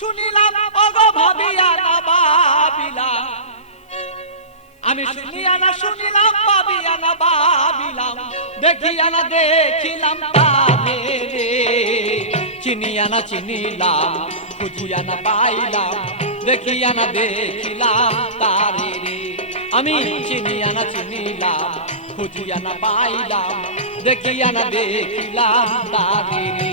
শুনিলাম ওগো ভাবিয়া না ভাবিলাম, আমি শুনিয়া না শুনিলাম ভাবিয়া না ভাবিলাম, দেখিয়া না দেখিলাম তারে রে। চিনিয়া না চিনিলাম, খুঁজিয়া না পাইলাম, দেখিয়া না দেখিলাম তারে রে। আমি চিনিয়া না চিনিলাম, খুঁজিয়া না পাইলাম, দেখিয়া না দেখিলাম তারে রে।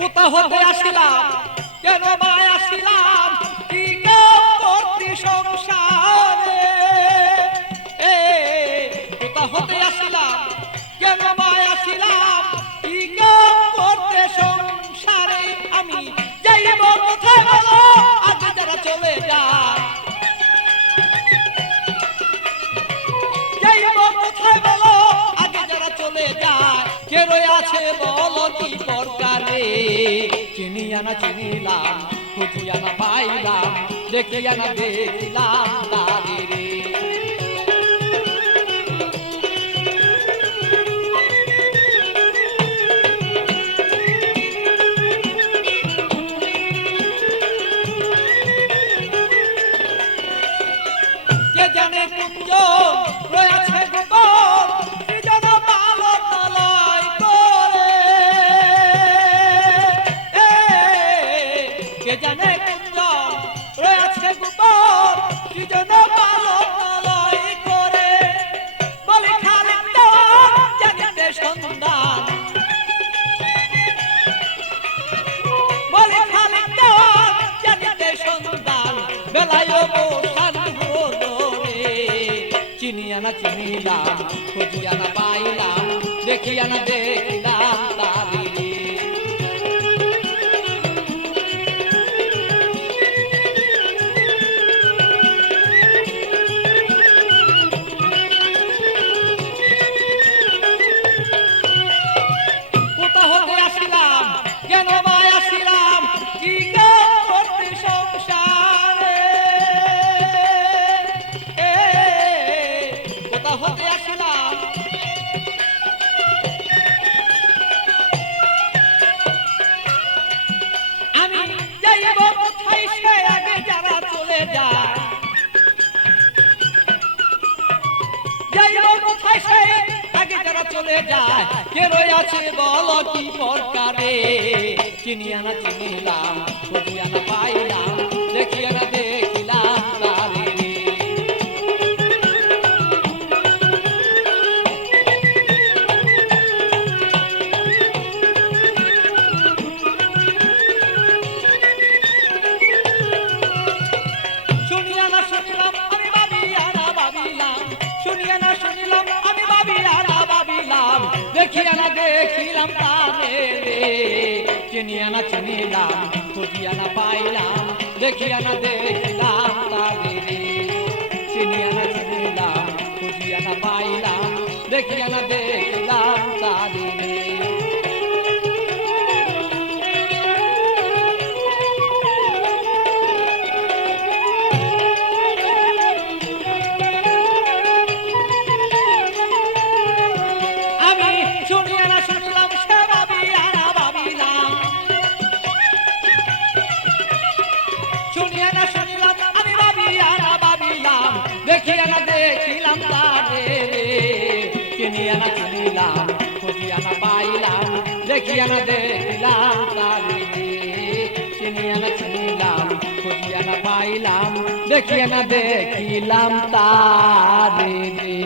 কোথা হতে আসিলাম, কেন বা আসিলাম, কি করতি সংসারে। কোথা হতে আসিলাম, কেন বা আসিলাম, কি করতে সংসারে। আমি যাইব কোথায় বলো, আজ যারা চলে যায়, যাইব কোথায় বলো, আগে যারা চলে যায়। কে রয়ে আছে বলো কি দরকারে। চিনিয়া না চিনিলাম, খুঁজিয়া না পাইলাম, দেখিয়া না দেখিলাম তারে রে। কে জানে কুঞ্জন রয়েছে গোপন, কি যেন পালন লয় করে। কে জানে কুঞ্জন রয়েছে গোপন, কি যেন পালন লয় করে। বলি খালিক দেওয়ান জানিতে সন্ধান, বলি খালিক দেওয়ান জানিতে সন্ধান, বেলায় বসান হলো রে। চিনিয়া না চিনিলাম, খুঁজিয়া না পাইলাম, দেখিয়া না দেখিলাম তারে রে। কোথা হতে আসিলাম, কেন বা আসিলাম, কি করতে সংসারে। কোথা হতে আসিলাম, আমি যাইব কোথায়, সে আগে যারা চলে যায়। যাইব কোথায়, সে আগে যারা চলে যায়। কে রয়ে আছে বলো কি দরকারে। চিনিয়া না চিনিলাম, খুঁজিয়া না পাইলাম, দেখিয়া না দেখিলাম তারে রে। শুনিয়া না শুনিলাম, আমি ভাবিয়া না ভাবিলাম, শুনিয়া না শুনিলাম, আমি ভাবিয়া না ভাবিলাম, দেখিয়া না দেখিলাম তারে রে। চিনিয়া না চিনিলাম, খুঁজিয়া না পাইলাম, দেখিয়া না দেখিলাম তারে রে। চিনিয়া না চিনিলাম, খুঁজিয়া না পাইলাম, দেখিয়া না দেখিলাম তারে রে। আমি শুনিয়া না শুনলাম, সে ভাবিয়া না ভাবিলাম, শুনিয়া না শুনিলাম, আমি ভাবিয়া না ভাবিলাম, দেখিয়া না দেখিলাম তারে রে। চিনিয়া না চিনিলাম, খুঁজিয়া না পাইলাম, দেখিয়া না দেখিলাম তারে রে। চিনিয়া না চিনিলাম, খুঁজিয়া না পাইলাম, দেখিয়া না দেখিলাম তারে রে।